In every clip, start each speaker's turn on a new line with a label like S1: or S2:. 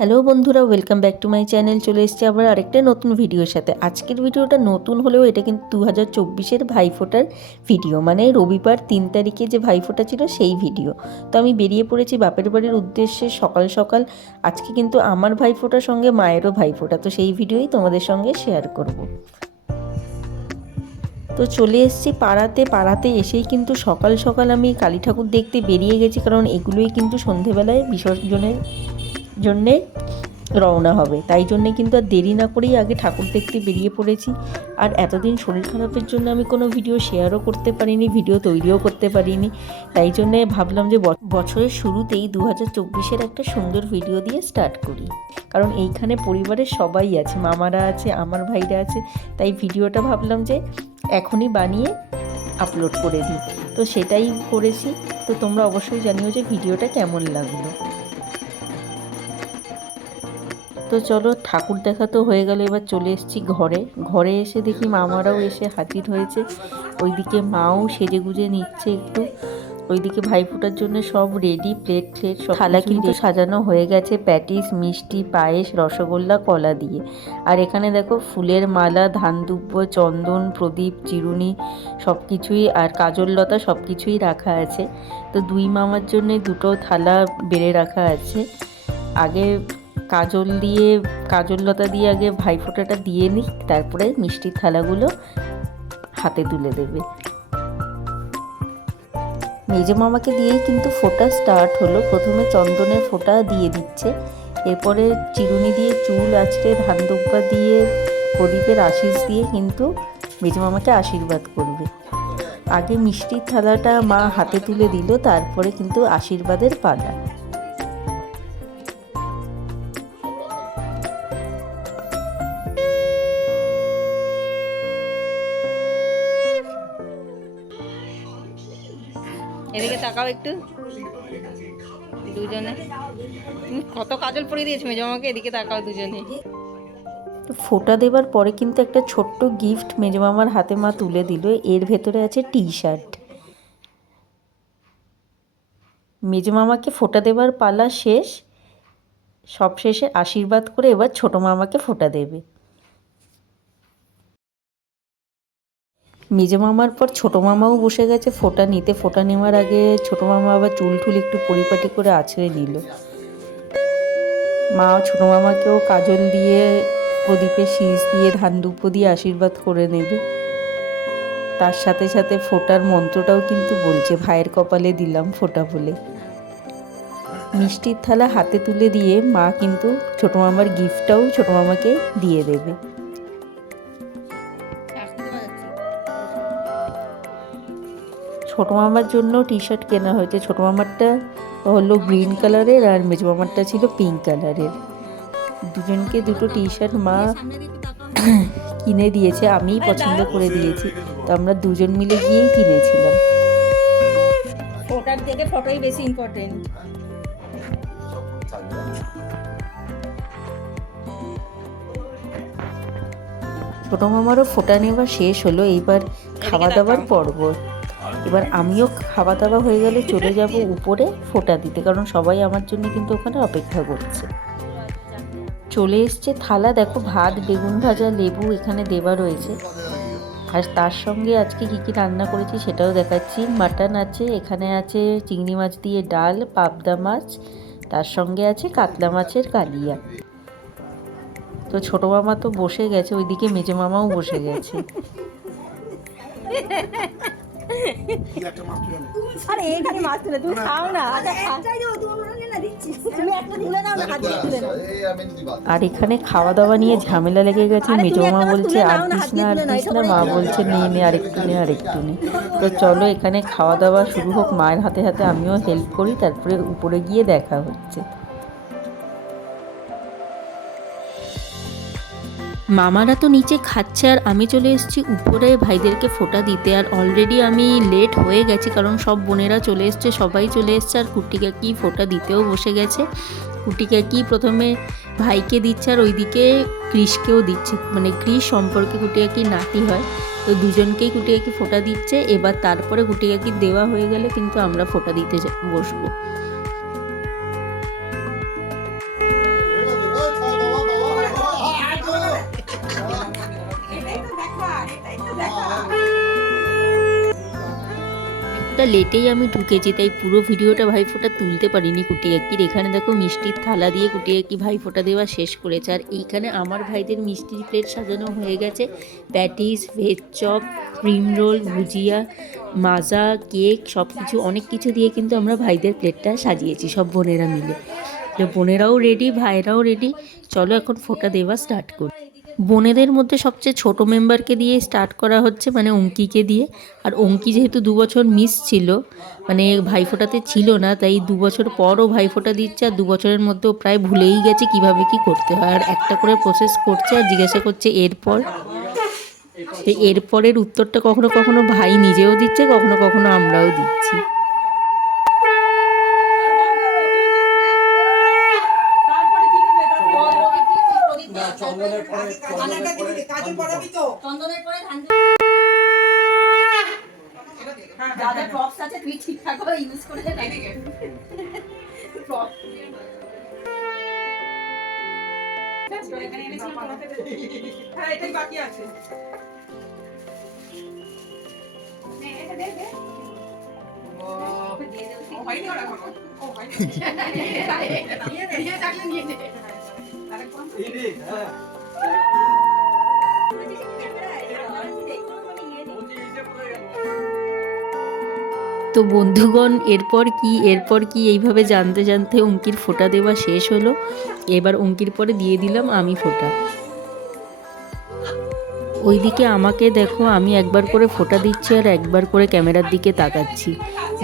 S1: Hello বন্ধুরা welcome back to my channel চলে এসেছি আবার আরেকটা নতুন ভিডিওর সাথে। আজকের ভিডিওটা নতুন হলেও এটা কিন্তু দু হাজার চব্বিশের ভাইফোঁটার ভিডিও মানে রবিবার তিন তারিখে যে ভাইফোঁটা ছিল সেই ভিডিও তো আমি বেরিয়ে পড়েছি বাপের বাড়ির উদ্দেশ্যে সকাল সকাল। আজকে কিন্তু আমার ভাইফোঁটার সঙ্গে মায়েরও ভাইফোঁটা। তো সেই ভিডিওই তোমাদের সঙ্গে শেয়ার করব। তো চলে এসেছি পাড়াতে। পাড়াতে এসেই কিন্তু সকাল সকাল আমি কালী ঠাকুর দেখতে বেরিয়ে গেছি। কারণ এগুলোই কিন্তু সন্ধেবেলায় বিসর্জনের জন্যে রওনা হবে। তাই জন্যে কিন্তু আর দেরি না করেই আগে ঠাকুর দেখতে বেরিয়ে পড়েছি। আর এতদিন শরীর খারাপের জন্য আমি কোনো ভিডিও শেয়ারও করতে পারিনি ভিডিও তৈরিও করতে পারিনি। তাই জন্যে ভাবলাম যে বছরের শুরুতেই দু হাজার চব্বিশের একটা সুন্দর ভিডিও দিয়ে স্টার্ট করি। কারণ এইখানে পরিবারের সবাই আছে, মামারা আছে, আমার ভাইরা আছে। তাই ভিডিওটা ভাবলাম যে এখনই বানিয়ে আপলোড করে দিই। তো সেটাই করেছি। তো তোমরা অবশ্যই জানিও যে ভিডিওটা কেমন লাগল। তো চলো ঠাকুর দেখা তো হয়ে গেল এবার চলে এসেছি ঘরে। ঘরে এসে দেখি মামারাও এসে হাজির হয়েছে। ওইদিকে মাও সেজে গুজে নিচ্ছে একটু। ওইদিকে ভাইফোঁটার জন্য সব রেডি প্লেট ফ্লেট সব থালা কিন্তু সাজানো হয়ে গেছে প্যাটিস মিষ্টি পায়েস রসগোল্লা কলা দিয়ে। আর এখানে দেখো ফুলের মালা ধান দুব্ব চন্দন প্রদীপ চিরুনি সব কিছুই আর কাজল লতা সব কিছুই রাখা আছে। তো দুই মামার জন্য দুটো থালা বেড়ে রাখা আছে। আগে কাজল দিয়ে কাজল লতা দিয়ে আগে ভাইফোঁটাটা দিয়ে নিই, তারপরে মিষ্টির থালাগুলো হাতে তুলে দেবে। মেজে মামাকে দিয়েই কিন্তু ফোঁটা স্টার্ট হলো। প্রথমে চন্দনের ফোঁটা দিয়ে দিচ্ছে। এরপরে চিরুনি দিয়ে চুল আছড়ে ধান দুব্বা দিয়ে, প্রদীপের আশিস দিয়ে কিন্তু মেজে মামাকে আশীর্বাদ করবে। আগে মিষ্টির থালাটা মা হাতে তুলে দিল, তারপরে কিন্তু আশীর্বাদের পালা।
S2: এদিকে তাকাও একটু। দুজনে। কত কাজল পরিয়ে দিয়েছ মেজো মামাকে, এদিকে তাকাও দুজনে।
S1: ফোঁটা দেবার পরে কিন্তু একটা ছোট্ট গিফট মেজো মামার হাতে মা তুলে দিল। এর ভেতরে আছে টি শার্ট মেজো মামাকে ফোটা দেবার পালা শেষ। সব শেষে আশীর্বাদ করে এবার ছোট মামাকে ফোটা দেবে। মেজো মামার পর ছোট মামাও বসে গেছে, ফোঁটা নিতে। ফোঁটা নেওয়ার আগে ছোট মামা আবার চুল টুল একটু পরিপাটি করে আছড়ে নিল। মা ছোট মামাকেও কাজল দিয়ে প্রদীপে শীষ দিয়ে, ধান দুপ্প দিয়ে আশীর্বাদ করে নেবে। তার সাথে সাথে ফোটার মন্ত্রটাও কিন্তু বলছে, ভাইয়ের কপালে দিলাম ফোটা বলে। মিষ্টির থালা হাতে তুলে দিয়ে মা কিন্তু ছোট মামার গিফটটাও ছোট মামাকে দিয়ে দেবে। ছোট মামার জন্য টি শার্ট কেনা হয়েছে। ছোট মামারটা হলো গ্রিন কালারের আর মেজ মামারটা ছিল পিঙ্ক কালারের দুজনকে দুটো টি শার্ট মা কিনে দিয়েছে আমিই পছন্দ করে দিয়েছি। তো আমরা দুজন মিলে গিয়েই কিনেছিলাম।
S2: ফটোর থেকে ফটোই বেশি ইম্পর্টেন্ট
S1: ছোটো মামারও ফোটা নেওয়া শেষ হলো এইবার খাওয়া দাওয়ার পর্ব। এবার আমিও খাওয়া দাওয়া হয়ে গেলে চলে যাব উপরে ফোটা দিতে, কারণ সবাই আমার জন্য কিন্তু ওখানে অপেক্ষা করছে। চলে এসছে থালা, দেখো ভাত, বেগুন ভাজা, লেবু এখানে দেওয়া রয়েছে। আর তার সঙ্গে আজকে কী কী রান্না করেছি সেটাও দেখাচ্ছি। মাটন আছে, এখানে আছে চিংড়ি মাছ দিয়ে ডাল, পাবদা মাছ, তার সঙ্গে আছে কাতলা মাছের কালিয়া। তো ছোট মামা তো বসে গেছে, ওইদিকে মেজো মামাও বসে গেছে।
S2: আরে এইখানে মাছ তুলে তুমি খাও না। আচ্ছা একটা
S1: আর এখানে খাওয়া দাওয়া নিয়ে ঝামেলা লেগে গেছে মেজো মামা বলছে আর দিস না আর দিস না মা বলছে নিয়ে নে আরেকটু নে আরেকটু নে তো চলো এখানে খাওয়া দাওয়া শুরু হোক মায়ের হাতে হাতে আমিও হেল্প করি তারপরে উপরে গিয়ে দেখা হচ্ছে। মামারা তো নিচে খাচ্ছে আর আমি চলে এসেছি উপরে, ভাইদেরকে ফোঁটা দিতে। আর অলরেডি আমি লেট হয়ে গেছি কারণ সব বোনেরা চলে এসছে, সবাই চলে এসছে। আর কুটিকা কি ফোঁটা দিতেও বসে গেছে। কুটিকা কি প্রথমে ভাইকে দিচ্ছে আর ওইদিকে ক্রিসকেও দিচ্ছে। মানে ক্রিস সম্পর্কে কুটিয়া কি নাতি হয়, তো দুজনকেই কুটিয়া কি ফোঁটা দিচ্ছে। এবার তারপরে কুটিয়া কি দেওয়া হয়ে গেলে কিন্তু আমরা ফোঁটা দিতে বসবো। কিছুটা লেটেই আমি ঢুকেছি তাই পুরো ভিডিওটা ভাইফোঁটা তুলতে পারিনি কুটিয়াকির এখানে দেখো মিষ্টির থালা দিয়ে কুটিয়াকি ভাইফোঁটা দেওয়া শেষ করেছে। আর এইখানে আমার ভাইদের মিষ্টির প্লেট সাজানো হয়ে গেছে। Patties veg chop cream roll bhujia, Maaza cake সব কিছু অনেক কিছু দিয়ে কিন্তু আমরা ভাইদের প্লেটটা সাজিয়েছি, সব বোনেরা মিলে। বোনেরাও রেডি ভাইরাও রেডি চলো এখন ফোঁটা দেওয়া স্টার্ট করি। বোনেদের মধ্যে সবচেয়ে ছোট মেম্বারকে দিয়ে স্টার্ট করা হচ্ছে মানে অঙ্কিকে দিয়ে। আর অঙ্কি যেহেতু দু বছর মিস ছিল মানে ভাইফোঁটাতে ছিল না, তাই দু বছর পরও ভাইফোঁটা দিচ্ছে আর দু বছরের মধ্যেও প্রায় ভুলেই গেছে কীভাবে কি করতে হয়। আর একটা করে প্রসেস করছে আর জিজ্ঞাসা করছে এরপর। এরপরের উত্তরটা কখনো কখনো ভাই নিজেও দিচ্ছে, কখনো কখনো আমরাও দিচ্ছি।
S3: চন্দনের পরে চন্দনের পরে
S4: কাজল পড়াবি তো
S2: চন্দনের পরে ধান যা যা প্রপস আছে তুই ঠিকঠাক করে ইউজ করে দে।
S4: এখানে এনেছিলাম পড়াতে হ্যাঁ এটাই বাকি আছে। এটা দে, দে। হয়নি
S1: তো বন্ধুগণ, এরপর কি এরপর কি এইভাবে জানতে জানতে অঙ্কির ফোঁটা দেওয়া শেষ হলো। এবার অঙ্কির পরে দিয়ে দিলাম আমি ফোঁটা। ওইদিকে আমাকে দেখো, আমি একবার করে ফোঁটা দিচ্ছি আর একবার করে ক্যামেরার দিকে তাকাচ্ছি।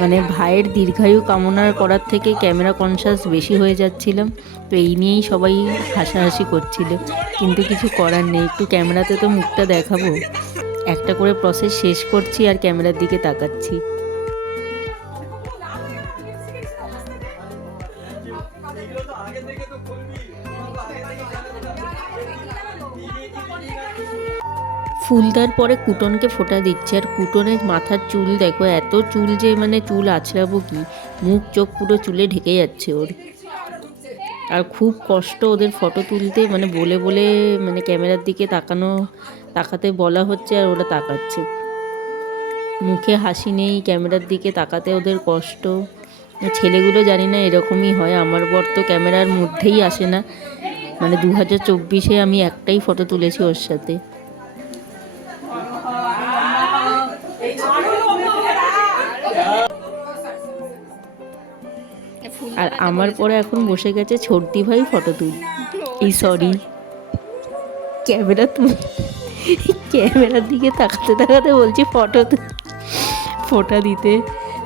S1: মানে ভাইয়ের দীর্ঘায়ু কামনা করার থেকে ক্যামেরা কনসাস বেশি হয়ে যাচ্ছিলাম। তো এই নিয়েই সবাই হাসাহাসি করছিল। কিন্তু কিছু করার নেই, একটু ক্যামেরাতে তো মুখটা দেখাবো। একটা করে প্রসেস শেষ করছি আর ক্যামেরার দিকে তাকাচ্ছি। ফুলদার পরে কুটনকে ফোটা দিচ্ছে। আর কুটনের মাথার চুল দেখো, এত চুল যে মানে চুল আছড়াবো কি? মুখ চোখ পুরো চুলে ঢেকে যাচ্ছে ওর। আর খুব কষ্ট ওদের ফটো তুলতে মানে বলে বলে মানে ক্যামেরার দিকে তাকানো, তাকাতে বলা হচ্ছে আর ওরা তাকাচ্ছে। মুখে হাসি নেই, ক্যামেরার দিকে তাকাতে ওদের কষ্ট। ছেলেগুলো জানি না এরকমই হয়, আমার বর তো ক্যামেরার মধ্যেই আসে না। মানে দু হাজার চব্বিশে আমি একটাই ফটো তুলেছি ওর সাথে। আর আমার পরে এখন বসে গেছে ছোটদি ভাই ফটো তুল। এই সরি ক্যামেরা তুল। ক্যামেরার দিকে তাকাতে তাকাতে বলছি ফটো তুল। ফোটা দিতে।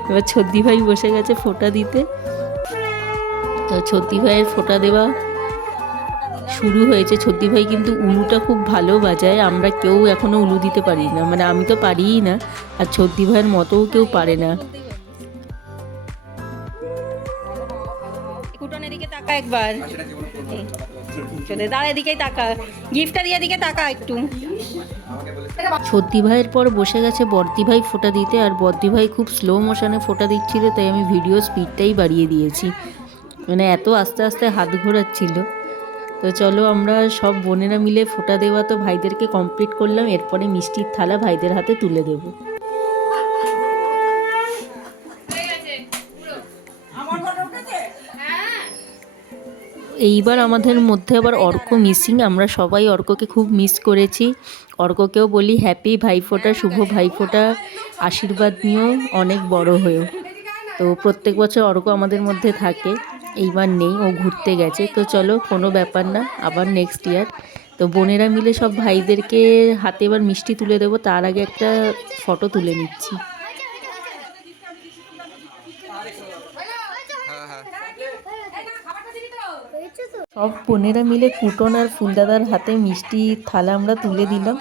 S1: এবার ছদ্দি ভাই বসে গেছে ফোটা দিতে। তো ছদ্দি ভাইয়ের ফোটা দেওয়া শুরু হয়েছে। ছদ্দি ভাই কিন্তু উলুটা খুব ভালো বাজায়। আমরা কেউ এখনও উলু দিতে পারি না। মানে আমি তো পারিই না। আর ছদ্দি ভাইয়ের মতোও কেউ পারে না।
S2: তাকা একবার। তাকা। একটু।
S1: ছদ্দি ভাইয়ের পর বসে গেছে বর্দি ভাই ফোঁটা দিতে, আর বর্দি ভাই খুব স্লো মোশনে ফোঁটা দিচ্ছিল, তাই আমি ভিডিও স্পিডটাই বাড়িয়ে দিয়েছি। মানে এত আস্তে আস্তে হাত ঘোরাচ্ছিল। তো চলো আমরা সব বোনেরা মিলে ফোটা দেওয়া তো ভাইদেরকে কমপ্লিট করলাম, এরপরে মিষ্টির থালা ভাইদের হাতে তুলে দেবো। এইবার আমাদের মধ্যে আবার অর্ক মিসিং আমরা সবাই অর্ককে খুব মিস করেছি। অর্ককেও বলি হ্যাপি ভাইফোঁটা, শুভ ভাইফোঁটা, আশীর্বাদ নিয়েও অনেক বড় হয়েও। তো প্রত্যেক বছর অর্ক আমাদের মধ্যে থাকে, এইবার নেই, ও ঘুরতে গেছে। তো চলো, কোনো ব্যাপার না, আবার নেক্সট ইয়ার তো বোনেরা মিলে সব ভাইদেরকে হাতে এবার মিষ্টি তুলে দেবো, তার আগে একটা ফটো তুলে নিচ্ছি। সব বোনেরা মিলে কুটন আর ফুলদাদার হাতে মিষ্টি থালা আমরা তুলে দিলাম।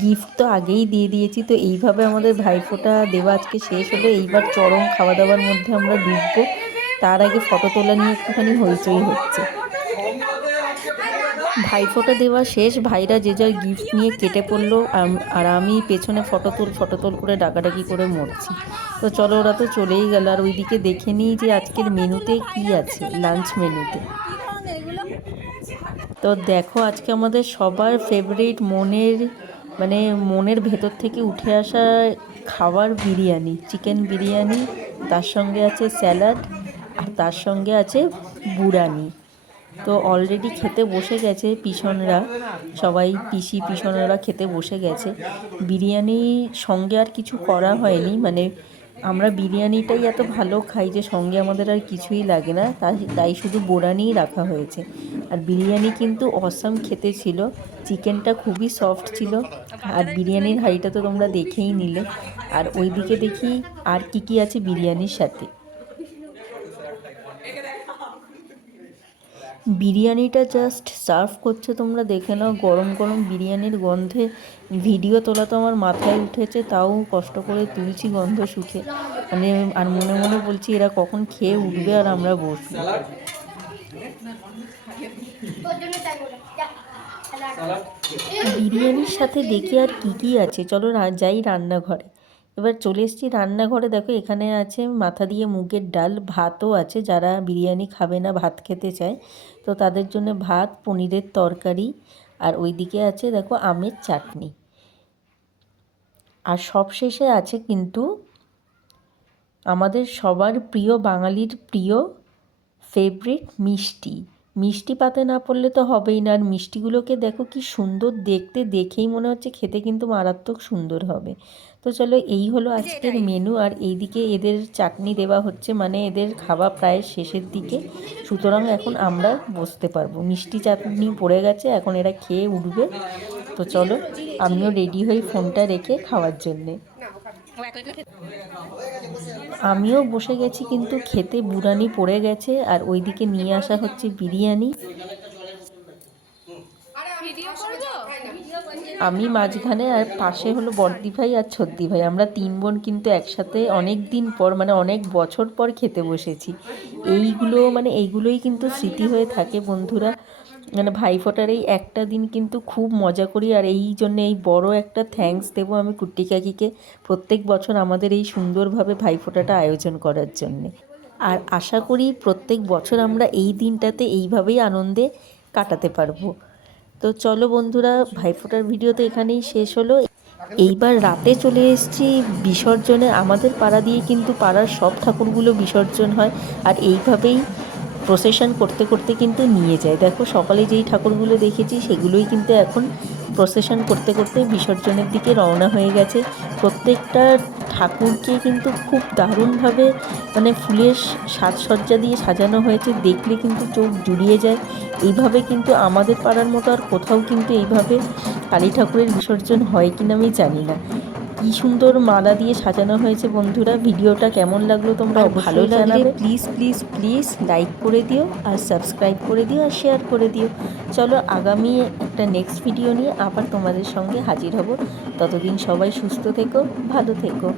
S1: গিফট তো আগেই দিয়ে দিয়েছি, তো এইভাবে আমাদের ভাইফোঁটা দেওয়া আজকে শেষ হলো। এইবার চরম খাওয়া দাওয়ার মধ্যে আমরা ডুববো। তার আগে ফটো তোলা নিয়ে একটুখানি হইচই হচ্ছে। ভাইফোঁটা দেওয়া শেষ, ভাইরা যে যার গিফট নিয়ে কেটে পড়ল আর আমি পেছনে ফটো তোল ফটো তোল করে ডাকাডাকি করে মরছি। তো চলো, ওরা তো চলেই গেল। আর ওইদিকে দেখে নিই যে আজকের মেনুতে কি আছে, লাঞ্চ মেনুতে। তো দেখো আজকে আমাদের সবার ফেভারিট মনের মানে মনের ভেতর থেকে উঠে আসা খাওয়ার বিরিয়ানি চিকেন বিরিয়ানি, তার সঙ্গে আছে স্যালাড আর তার সঙ্গে আছে বুড়ানি। তো অলরেডি খেতে বসে গেছে পিছনরা সবাই পিসি পিছনরা খেতে বসে গেছে। বিরিয়ানি সঙ্গে আর কিছু করা হয়নি মানে আমরা বিরিয়ানিটাই এত ভালো খাই যে সঙ্গে আমাদের আর কিছুই লাগে না, তাই তাই শুধু বোড়ানিই রাখা হয়েছে। আর বিরিয়ানি কিন্তু অসাম খেতে ছিল, চিকেনটা খুবই সফট ছিল, আর বিরিয়ানির হাঁড়িটা তো তোমরা দেখেই নিলে। আর ওইদিকে দেখি আর কি কি আছে বিরিয়ানির সাথে। বিরিয়ানিটা জাস্ট সার্ভ করছে তোমরা দেখে নাও, গরম গরম বিরিয়ানির গন্ধে। ভিডিও তোলা তো আমার মাথায় উঠেছে, তাও কষ্ট করে তুলছি, গন্ধ শুকে। মানে আর মনে মনে বলছি, এরা কখন খেয়ে উঠবে আর আমরা বসবো। বিরিয়ানির সাথে দেখি আর কি কি আছে। চলো যাই রান্নাঘরে। এবার চলে এসেছি রান্নাঘরে। দেখো, এখানে আছে মাথা দিয়ে মুগের ডাল, ভাতও আছে। যারা বিরিয়ানি খাবে না, ভাত খেতে চায়, তো তাদের জন্য ভাত, পনিরের তরকারি আর ওইদিকে আছে দেখো আমের চাটনি। আর সব শেষে আছে কিন্তু আমাদের সবার প্রিয় বাঙালির প্রিয় ফেভারিট মিষ্টি। মিষ্টি পাতে না পড়লে তো হবেই না। আর মিষ্টিগুলোকে দেখো কি সুন্দর দেখতে দেখেই মনে হচ্ছে খেতে কিন্তু মারাত্মক সুন্দর হবে। তো চলো এই হলো আজকের মেনু আর এইদিকে এদের চাটনি দেওয়া হচ্ছে মানে এদের খাওয়া প্রায় শেষের দিকে। সুতরাং এখন আমরা বসতে পারব। মিষ্টি চাটনি পড়ে গেছে এখন এরা খেয়ে উঠবে। তো চলো আমিও রেডি হই ফোনটা রেখে খাওয়ার জন্যে। আমিও বসে গেছি, কিন্তু খেতে বুড়ানি পড়ে গেছে, আর ওইদিকে নিয়ে আসা হচ্ছে বিরিয়ানি। আমি মাঝখানে আর পাশে হলো বর্দি ভাই আর ছদ্দি ভাই। আমরা তিন বোন কিন্তু একসাথে অনেক দিন পর মানে অনেক বছর পর খেতে বসেছি। এইগুলো মানে এইগুলোই কিন্তু স্মৃতি হয়ে থাকে বন্ধুরা। মানে ভাইফোঁটার এই একটা দিন কিন্তু খুব মজা করি আর এই জন্য এই বড় একটা থ্যাঙ্কস দেবো আমি কুট্টি কাকিকে প্রত্যেক বছর আমাদের এই সুন্দরভাবে ভাইফোঁটাটা আয়োজন করার জন্যে। আর আশা করি প্রত্যেক বছর আমরা এই দিনটাতে এইভাবেই আনন্দে কাটাতে পারব। তো চলো বন্ধুরা, ভাইফোঁটার ভিডিও তো এখানেই শেষ হলো। এইবার রাতে চলে এসেছি বিসর্জনে। আমাদের পাড়া দিয়ে কিন্তু পাড়ার সব ঠাকুরগুলো বিসর্জন হয়। আর এইভাবেই প্রসেশন করতে করতে কিন্তু নিয়ে যায়। দেখো সকালে যেই ঠাকুরগুলো দেখেছি, সেগুলোই কিন্তু এখন প্রসেশন করতে করতে বিসর্জনের দিকে রওনা হয়ে গেছে। প্রত্যেকটা ঠাকুরকে কিন্তু খুব দারুণভাবে মানে ফুলের সাজসজ্জা দিয়ে সাজানো হয়েছে। দেখলে কিন্তু চোখ জুড়িয়ে যায়। এইভাবে কিন্তু আমাদের পাড়ার মতো আর কোথাও কিন্তু এইভাবে কালী ঠাকুরের বিসর্জন হয় কিনা আমি জানি না। কি সুন্দর মালা দিয়ে সাজানো হয়েছে বন্ধুরা। ভিডিওটা কেমন লাগল তোমরা ভালো লাগলে প্লিজ প্লিজ প্লিজ লাইক করে দিও আর সাবস্ক্রাইব করে দিও আর শেয়ার করে দিও। চলো আগামী একটা নেক্সট ভিডিও নিয়ে আবার তোমাদের সঙ্গে হাজির হব। ততদিন সবাই সুস্থ থেকো ভালো থেকো।